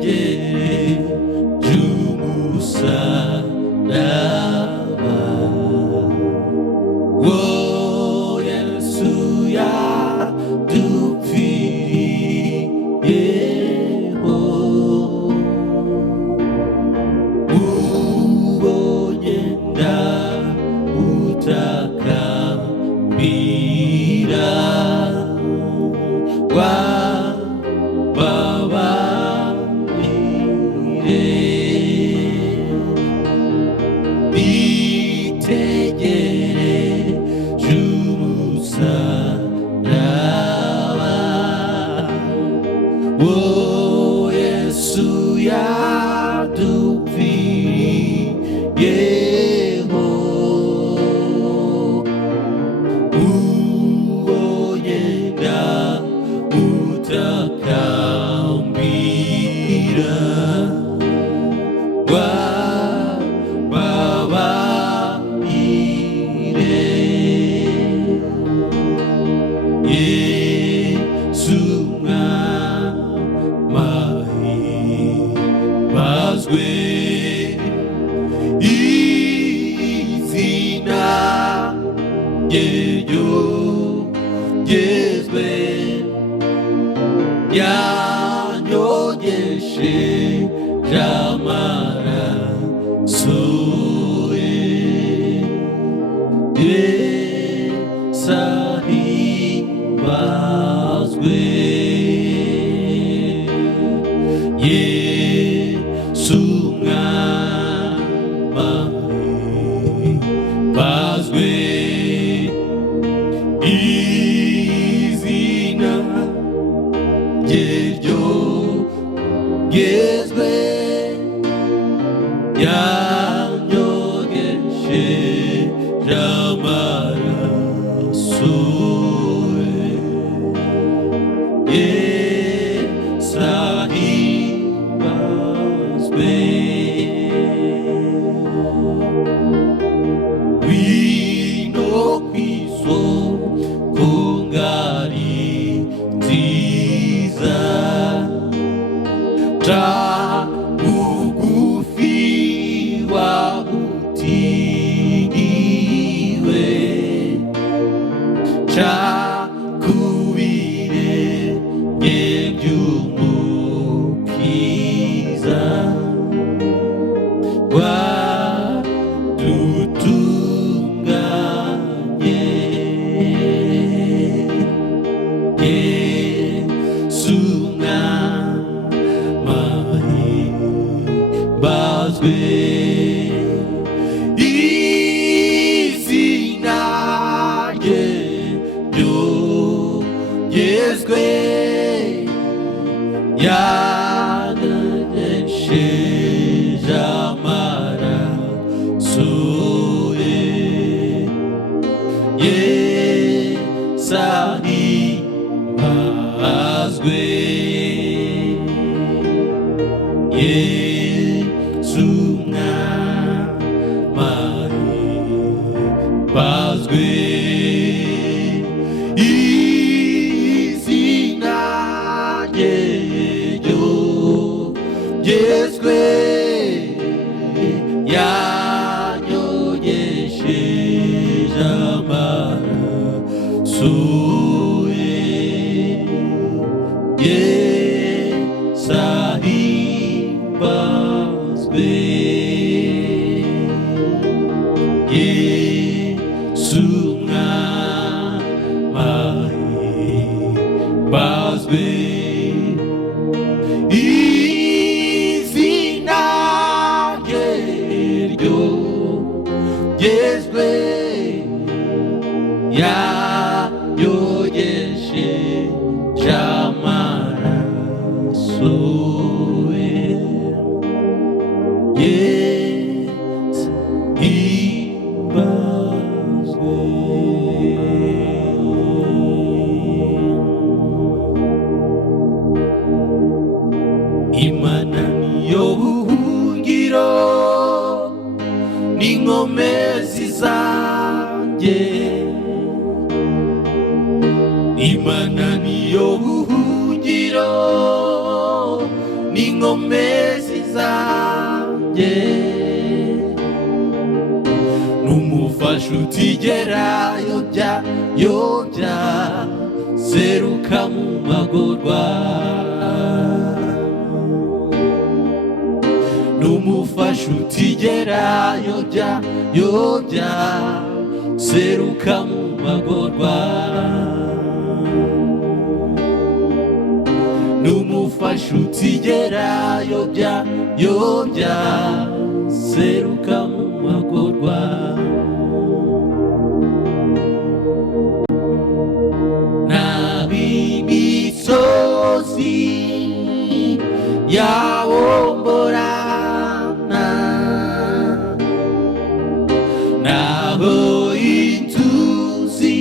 nitegereje umusaraba wo Yesu yadupfiriyeho, ubonye ndagutakambira nitegereje umusaraba wo Yesu yadupfiriyeho, ubonye ndagutakambira Yesu mwamahibazwe, izina rye ryogezwe, yanyogesheje amaraso ye. Yesu ahimbazwe, Yesu mwamahibazwe, izina rye ryogezwe, yanyogesheje amaraso ye. Yesu ahimbazwe. Wino kw'isoko ngari nziza, ca bugufi wabutiriwe, ca kubirenge by'umukiza wadutunganye. Yesu mwamahibazwe, izina rye ryogezwe, yanyogesheje amaraso ye. Yesu ahimbazwe, Yesu mwamahibazwe, izina rye ryogezwe, yanyogesheje amaraso ye. Yesu ahimbazwe, Yesu mwamahibazwe, izina rye ryogezwe, yanyogesheje amaraso ye. Yesu ahimbazwe. Imana niyo buhungiro n'inkomezi zanjye, Imana niyo buhungiro n'inkomezi zanjye n'umufasha utigera yobya seruka mu magorwa n'umufasha utigera yobya seruka mu magorwa n'umufasha utigera yobya seruka mu magorwa n'ab'imisozi yawomborana naho inzuzi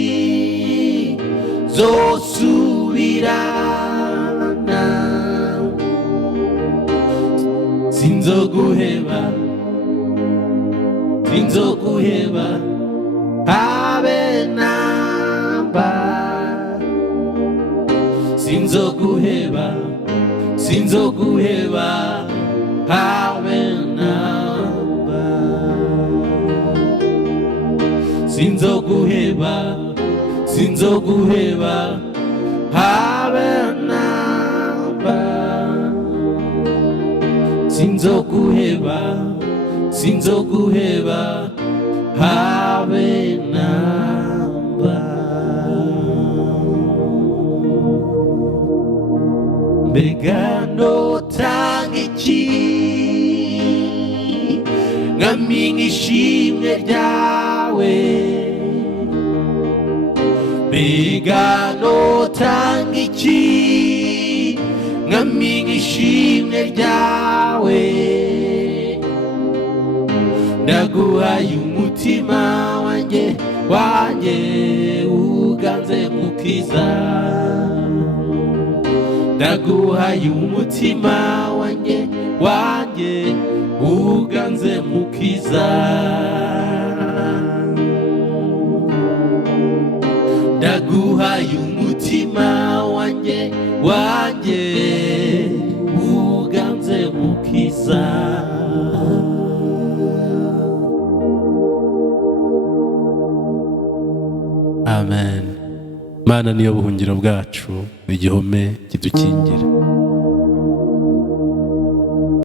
zosubirana sinzoguheba habe namba sinzoguheba habe namba sinzoguheba habe namba sinzoguheba habe namba mbega notanga iki nkamenya ishimwe ryawe mbega notanga iki nkamenya ishimwe ryawe ndaguhaye umutima wanjye uganze mukiza ndaguhaye umutima wanjye uganze mukiza ndaguhaye umutima wanjye uganze mukiza amen. Mana niyo buhungiro bwacu, igihome kidukingira.